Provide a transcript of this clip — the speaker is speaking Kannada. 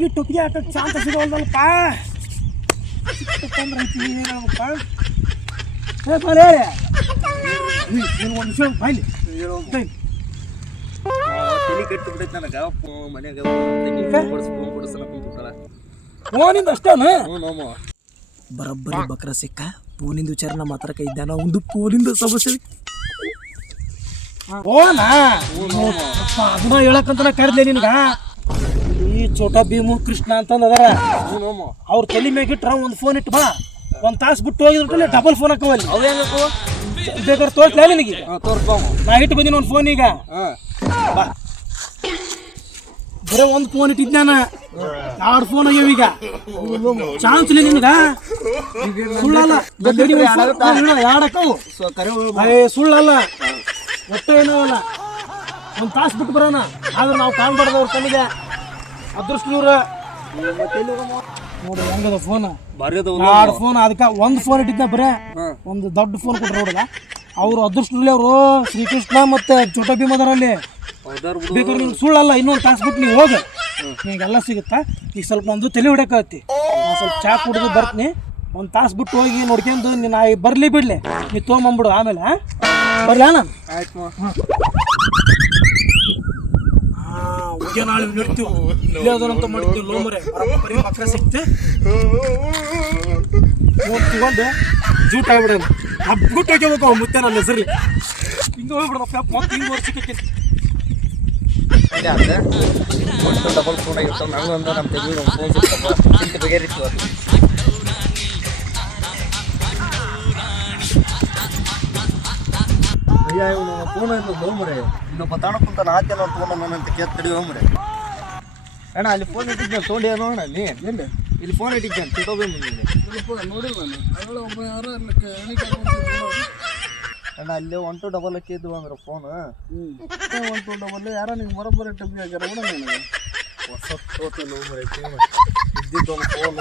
ಹುಡುಗಿ ಟೊಪ್ಪಿಗೆ ಹಾಕಕ್ಕೆ ಶಾಂತ ಸಿಗೋಲ್ದಲ್ಪ ಸಿಕ್ತಂದ್ರೆ ಏನಪ್ಪ ಹೇ ಬಾಲೆ ನೀನು ಒಂದು ವಿಷಯ ಬಾಯ್ಲಿ ತಲೆ ಕಟ್ಟಿ ಬಿಟ್ಟೈತೆ ನನಗೆ ಮನ್ಯಾಗ ಫೋನಿಂದ ಅಷ್ಟೇನು ಬರೋಬ್ಬರಿ ಬಕ್ರ ಸಿಕ್ಕ ಫೋನಿಂದ ವಿಚಾರ ನಮ್ಮ ಹತ್ರ ಇದ್ದಾನ ಒಂದು ಫೋನಿಂದ ಸಮಸ್ಯೆ ಫೋನಾ ಅದನ್ನ ಹೇಳಕ್ಕಂತ ಕರೆದ್ಲೆ ನಿನ್ಗ ಈ ಚೋಟಾ ಭೀಮು ಕೃಷ್ಣ ಅಂತಂದ ಅದಾರ ಅವ್ರ ತಲೆ ಮ್ಯಾಗ ಇಟ್ರ ಒಂದು ಫೋನ್ ಇಟ್ಟು ಬಾ ಒಂದು ತಾಸು ಬಿಟ್ಟು ಹೋಗಿದ್ರೆ ಡಬಲ್ ಫೋನ್ ಹಾಕವಲ್ಲಿ ಅವು ಹೆಂಗು ಬೇಕಾದ್ರೆ ತೋರಿಸ್ಲಾ ನಿನಗೆ ತೋರ್ಸ್ಬಾ ನಾ ಇಟ್ಟು ಬಂದಿನ ಒಂದು ಫೋನ್ ಈಗ ಬಾ ಬರೋ ಒಂದು ಫೋನ್ ಇಟ್ಟಿದ್ ನಾನು 2 ಫೋನ್ ಆಗ್ಯಾವ ಈಗ ಚಾನ್ಸ್ ಇಲ್ಲ ನಿನಗ ಸುಳ್ಳಲ್ಲ ಸುಳ್ಳಲ್ಲ ಒಟ್ಟು ಏನೋ ಅಲ್ಲ ಒಂದು ತಾಸು ಬಿಟ್ಟು ಬರೋಣ ಆದ್ರೆ ನಾವು ಕಾಣ್ಬಾರ್ದು ಅವ್ರ ಕಣ್ಣಿಗೆ ಅದೃಷ್ಟ ಇವ್ರ ನೋಡಿ ಹೆಂಗದ ಫೋನ್ 2 ಫೋನ್ ಅದಕ್ಕೆ ಒಂದು ಫೋನ್ ಇಟ್ಟಿದ್ನ ಬರೇ ಒಂದು ದೊಡ್ಡ ಫೋನ್ ಕೊಟ್ರು ನೋಡಲ್ಲ ಅವರು ಅದೃಷ್ಟರಲ್ಲಿ ಅವರು ಶ್ರೀಕೃಷ್ಣ ಮತ್ತೆ ಚೋಟಾ ಭೀಮ್ ಅದರಲ್ಲಿ ಬೇಕಾದ್ರೆ ನಿಮ್ಗೆ ಸುಳ್ಳಲ್ಲ ಇನ್ನೊಂದು ತಾಸು ಬಿಟ್ಟು ನೀವು ಹೋಗ ನಿಮಗೆಲ್ಲ ಸಿಗುತ್ತಾ ಈಗ ಸ್ವಲ್ಪ ನಂದು ತಲೆ ಹೊಡ್ಯಾಕತ್ತಿ ನಾನು ಸ್ವಲ್ಪ ಚಾ ಕುಡಿದು ಬರ್ತೀನಿ ಒಂದು ತಾಸು ಬಿಟ್ಟು ಹೋಗಿ ನೋಡ್ಕೊಂಡು ನೀನು ಬರಲಿ ಬಿಡ್ಲಿ ನೀ ತೊಗೊಂಬಂದ್ಬಿಡು ಆಮೇಲೆ ಬರ್ಲಿ ಅಣ್ಣ ಆಯ್ತು ಹೋಗ್ಯ ನಾಳೆ ನೋಡ್ತೀವಿ ಇಲ್ಲೇ ಅದರಂತ ಮಾಡ್ತೀವಿ ಲೋಮರೆ ಬರೀ ಪಕ್ಕ ಸಿಕ್ತೆ ತಗೊಂಡು ಜೂಟ್ ಆಗ್ಬಿಡೋದು ಹಬ್ಬಿಟ್ಟು ಹೋಗ್ಬೇಕು ಅವ್ ಮುತ್ತೆ ನನ್ನ ಹೆಸರಲ್ಲಿ ಹಿಂಗೆ ಹೋಗ್ಬಿಡಪ್ಪ ಮತ್ತೆ ಹಿಂಗೆ ವರ್ಷಕ್ಕೆ ಡಬಲ್ ಫೋನ್ ಆಗಿರ್ತಾವ ನಂಗೆ ಒಂದು ನಮ್ಮ ತೆಗಿ ಒಂದು ಫೋನ್ ಸಿಗ್ತಪ್ಪ ಇಂತ ಬಗೆಹರಿತು ಅದು ಅಯ್ಯ ಇವನು ಫೋನ್ ಏನು ಹೋಗ್ಮರೆ ಇನ್ನೊಬ್ಬ ತಾಣ ಕುಂತ ನಾಲ್ಕೇನೋ ಫೋನ್ ಅಂತ ಕೇಳಿ ತಡಿ ಹೋಗ್ಮರೆ ಅಣ್ಣ ಅಲ್ಲಿ ಫೋನ್ ಇಟ್ಟಿದ್ದೆ ತೊಗೊಂಡು ಏನೋ ಅಣ್ಣ ನೀ ಎಲ್ಲಿ ಇಲ್ಲಿ ಫೋನ್ ಇಟ್ಟಿದ್ದೆ ತಿಳ್ಕೊಬೇ ಮುಂದೆ ನೋಡಿಲ್ಲ ನಾನು ಒಬ್ಬ ಯಾರೋ ಅಣ್ಣ ಅಲ್ಲೇ 1 2 ಡಬಲ್ ಹಾಕಿದ್ದು ಅಂದ್ರೆ ಫೋನ್ 1 2 ಡಬಲ್ ಯಾರೋ ನಿಂಗೆ ಬರೋಬ್ಬರಿ ಟೈಮಿಗೆ ಆಗ್ಯಾರ ಕೂಡ ನನಗೆ ಹೊಸ ತೋತಲ್ಲ ಹೋಗ್ಮರೆ ಇದ್ದಿದ್ದು ಒಂದು ಫೋನ್